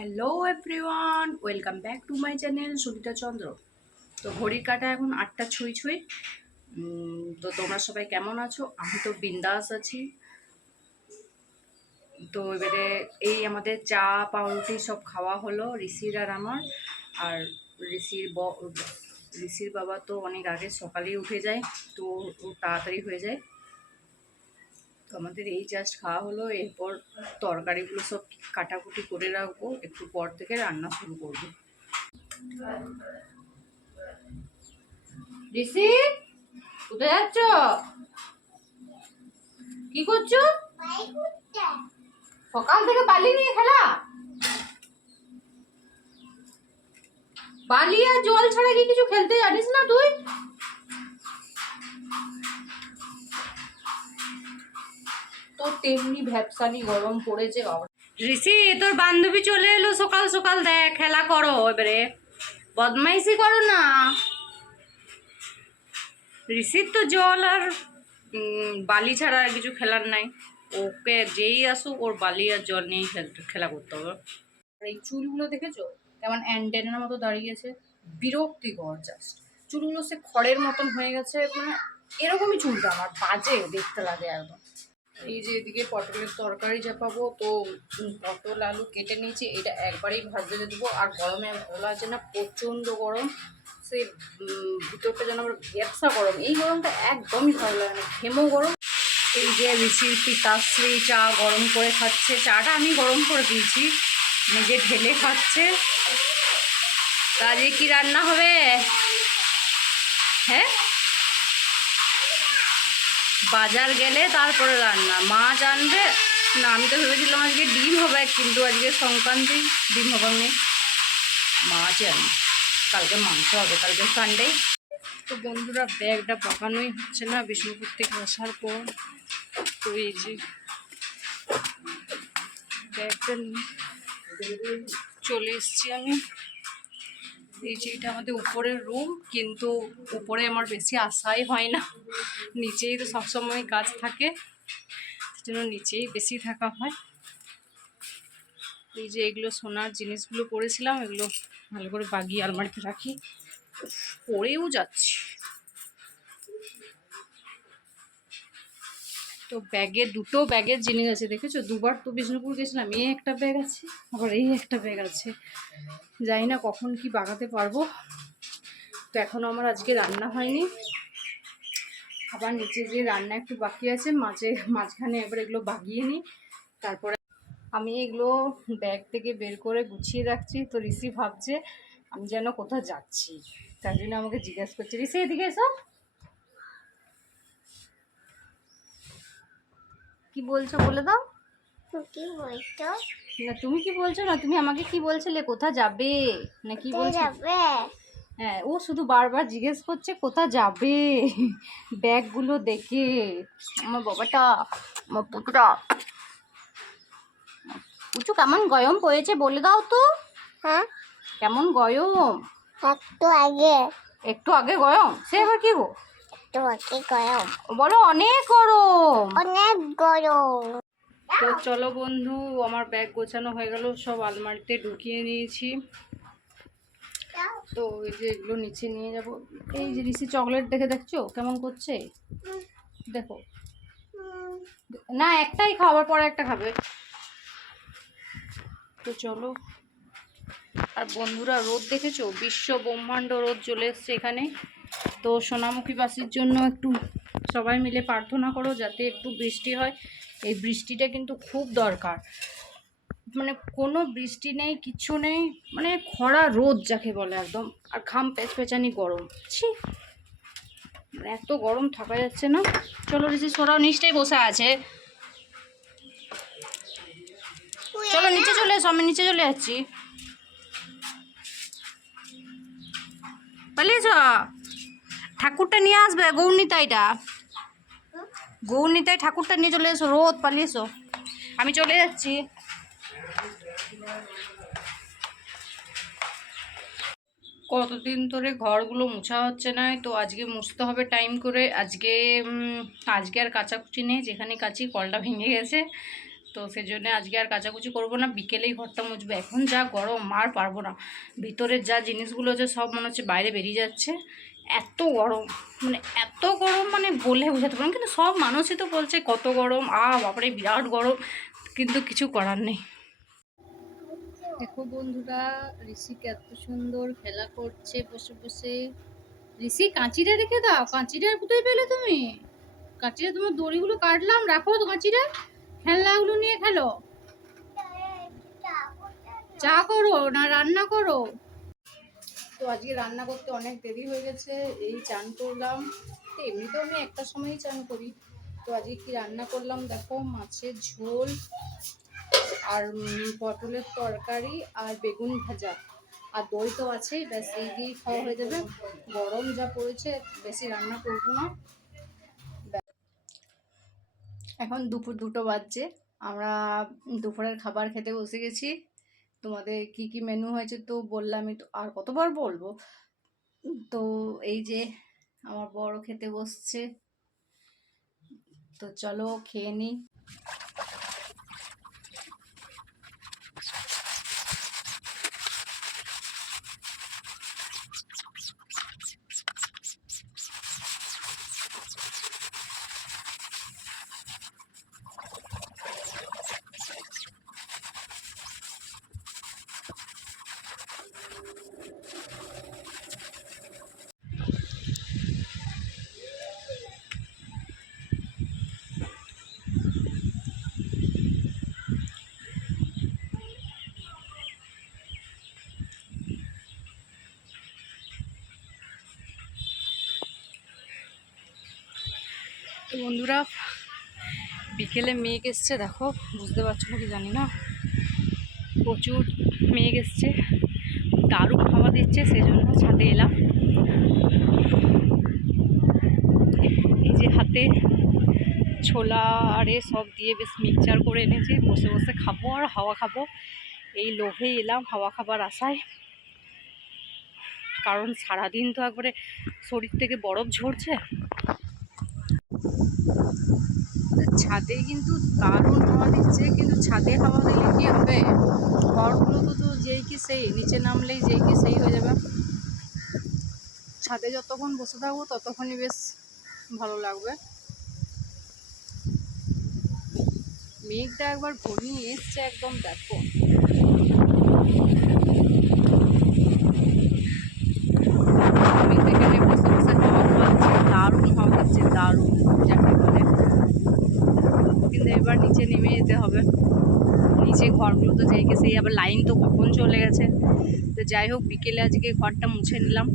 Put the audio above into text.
Hello everyone, welcome back to my channel Sunita Chandra. তো ঘড়ির কাঁটা এখন 8টা ছুঁই ছুঁই। তো তোমরা সবাই কেমন আছো? আমি তো বিন্দাস আছি। তো এবারে এই আমাদের চা পাউরুটি সব খাওয়া হলো ঋষির আর আমার। আর ঋষির বাবা তো অনেক আগে সকালেই উঠে যায়, তো ও তাড়াতাড়ি হয়ে যায়। তো আমাদের এই জাস্ট খাওয়া হলো, এরপর তরকারিগুলো সব কাটাকুটি করে রাখবো, একটু পর থেকে রান্না শুরু করবো। ঋষি, কোথায় যাচ্ছ? কি করছো? সকাল থেকে বালি নিয়ে খেলা? বালি আর জল ছাড়া কি কিছু খেলতে জানিস না তুই? তো তেমনি ভ্যাপসানি গরম পড়েছে। ঋষি, তোর বান্ধবী চলে এলো সকাল সকাল, দেখ খেলা করো, এবারে বদমাইশি করো না। ঋষির তো জল আর বালি ছাড়া আর কিছু খেলার নাই। ওকে যেই আসুক ওর বালি আর জল নিয়েই খেলা করতে হবে। আর এই চুলগুলো দেখেছো কেমন অ্যান্টেনার মতো দাঁড়িয়েছে? বিরক্তিকর জাস্ট। চুলগুলো সে খড়ের মতন হয়ে গেছে, মানে এরকমই চুলটা আমার বাজে দেখতে লাগে একদম। এই যে এদিকে পটলের তরকারি চাপাবো, তো পটল আলু কেটে নিয়েছি, এটা একবারেই ভাজতে দেবো। আর গরমে ভালো লাগছে না, প্রচণ্ড গরম। সেই ভিতরটা যেন আমার ব্যবসা গরম, এই গরমটা একদমই ভালো লাগে না, ঘেমো গরম। এই যে ঋষির পিতাশ্রী চা গরম করে খাচ্ছে, চাটা আমি গরম করে দিয়েছি, নিজে ঢেলে খাচ্ছে। কাজে কি রান্না হবে? হ্যাঁ, বাজার গেলে তারপরে রান্না, মাছ আনবে না। আমি তো ভেবেছিলাম আজকে ডিম হবে, কিন্তু আজকে সংক্রান্তি, ডিম হবে নেই, মাছ আনি। কালকে মাংস হবে, কালকে সানডে। তো বন্ধুরা, ব্যাগটা পাকানোই হচ্ছে না বিষ্ণুপুর থেকে আসার পর। তো এই যে ব্যাগটা নিয়ে চলে এসছি আমি। এই যে এটা আমাদের উপরের রুম, কিন্তু উপরে আমার বেশি আশাই হয় না, নিচেই তো সবসময় কাজ থাকে, সেজন্য নিচেই বেশি থাকা হয়। এই যে এগুলো সোনার জিনিসগুলো পরেছিলাম, এগুলো ভালো করে বাগিয়ে আলমারিতে রাখি, পরেও যাচ্ছি। তো দুটো ব্যাগের জিনিস আছে, দেখেছো? দুবার তো বিষ্ণুপুর গেছিলাম, এই একটা ব্যাগ আছে, আবার এই একটা ব্যাগ আছে। জানি না কখন কি বাগাতে পারবো। তো এখনও আমার আজকে রান্না হয়নি, আবার নিচে যে রান্না একটু বাকি আছে, মাঝখানে এবার এগুলো বাগিয়ে নিই, তারপরে আমি এগুলো ব্যাগ থেকে বের করে গুছিয়ে রাখছি। তো ঋষি ভাবছে আমি যেন কোথাও যাচ্ছি, তার জন্য আমাকে জিজ্ঞাসা করছে, ঋষি এদিকে এসো। কি বলছো বলে দাও। কি বলছো? না তুমি কি বলছো না, তুমি আমাকে কি বলছিলে, কোথা যাবে না কি বলছো? হ্যাঁ, ও শুধু বারবার জিজ্ঞেস করছে কোথা যাবে, ব্যাগগুলো দেখে। আমার বাবাটা, আমার পুতুটা, পুচু কেমন গরম পড়েছে বলে দাও তো। হ্যাঁ, কেমন গরম? একটু আগে। একটু আগে গরম? সে এবার কি গো? একটু আগে গরম। বলো অনেক গরম। অনেক গরম। তো চলো বন্ধু, আমার ব্যাগ গোছানো হয়ে গেল, সব আলমারিতে ঢুকিয়ে নিয়েছি। তো এই যে এগুলো নিচে নিয়ে যাব। এই যে ঋষি চকলেট দেখছো কেমন করছে, দেখো। না, একটাই খাওয়ার পর একটা খাবে। তো চলো। আর বন্ধুরা, রোদ দেখেছো? বিশ্ব ব্রহ্মাণ্ড রোদ চলে এসছে এখানে। তো সোনামুখীবাসীর জন্য একটু সবাই মিলে প্রার্থনা করো যাতে একটু বৃষ্টি হয়। এই বৃষ্টিটা কিন্তু খুব দরকার, মানে কোনো বৃষ্টি নেই, কিচ্ছু নেই, মানে খরা রোদ যাকে বলে একদম। আর ঘাম পেঁচানি গরম, ছি, এত গরম থাকা যাচ্ছে না। চলো ঋষি সরাও, নিচটাই বসে আছে। চলো নিচে চলে এসো, আমি নিচে চলে যাচ্ছি। পালিয়েছ? ঠাকুরটা নিয়ে আসবে, গৌরনীতাইটা, গৌরনীতাই ঠাকুরটা নিয়ে চলে এসো, রোদ, পালিয়েছো। আমি চলে যাচ্ছি। কতদিন ধরে ঘরগুলো মোছা হচ্ছে না, তো আজকে মুছতে হবে টাইম করে। আজকে আর কাচাকুচি নেই, যেখানে কাচি কলটা ভেঙে গেছে, তো সেজন্য আজকে আর কাচাকুচি করবো না, বিকেলেই ঘরটা মুছবো। এখন যা গরম আর পারবো না, ভিতরের যা জিনিসগুলো আছে সব মনে হচ্ছে বাইরে বেরিয়ে যাচ্ছে, এত গরম, মানে এত গরম মানে বলে বোঝাতে পারবো না। কিন্তু সব মানুষই তো বলছে কত গরম, বাপরে বিরাট গরম, কিন্তু কিছু করার নেই। দেখো বন্ধুরা, ঋষিকে এত সুন্দর খেলা করছে বসে বসে। ঋষি কাঁচিটা রেখে দাও, কাঁচিটা কোথায় পেলে তুমি? কাঁচিটা তোমার দড়িগুলো কাটলাম, রাখো তো কাঁচিটা, খেলনাগুলো নিয়ে খেলো। চা করো না রান্না করো? তো আজকে রান্না করতে অনেক দেরি হয়ে গেছে, এই চান করলাম। তো এমনিতেও আমি একটা সময়ই চান করি। তো আজকে কি রান্না করলাম দেখো, মাছের ঝোল আর পটলের তরকারি আর বেগুন ভাজা আর দই তো আছেই, ব্যাস এই দিয়েই খাওয়া হয়ে যাবে। গরম যা পড়েছে বেশি রান্না করবো না। এখন দুপুর 2টো বাজছে, আমরা দুপুরের খাবার খেতে বসে গেছি। তোমাদের কি কি মেনু হয়েছে তো বললামই, তো আর কতবার বলবো। তো এই যে আমার বড় খেতে বসছে, তো চলো খেয়ে নিই। তো বন্ধুরা, বিকেলে মেঘ এসছে, দেখো বুঝতে পারছো নাকি জানি না, প্রচুর মেঘ এসছে, দারুণ হাওয়া দিচ্ছে, সেই জন্য ছাদে এলাম। এই যে হাতে ছোলা আরে সব দিয়ে বেশ মিক্সচার করে এনেছি, বসে বসে খাবো আর হাওয়া খাবো, এই লোভেই এলাম হাওয়া খাবার আশায়। কারণ সারাদিন তো একবারে শরীর থেকে বরফ ঝরছে। ছাদে কিন্তু দারুণ হাওয়া দিচ্ছে, কিন্তু ছাদে হাওয়া দিলে কি হবে, ঘরগুলো তো যেই কি সেই, নিচে নামলেই যেই কি সেই হয়ে যাবে। ছাদে যতক্ষণ বসে থাকবো ততক্ষণই বেশ ভালো লাগবে। মেঘটা একবার ঘনিয়ে এসছে একদম, দেখো আমি তো এখানে বসে বসে হাওয়া খাচ্ছি, দারুণ হাওয়া দিচ্ছে, দারুণ যাকে বলে। কিন্তু এবার নিচে নেমে যেতে হবে, নিচে ঘরগুলো তো যেই সেই, আবার লাইন তো কখন চলে গেছে। তো যাই হোক, বিকেলে আজকে ঘরটা মুছে নিলাম।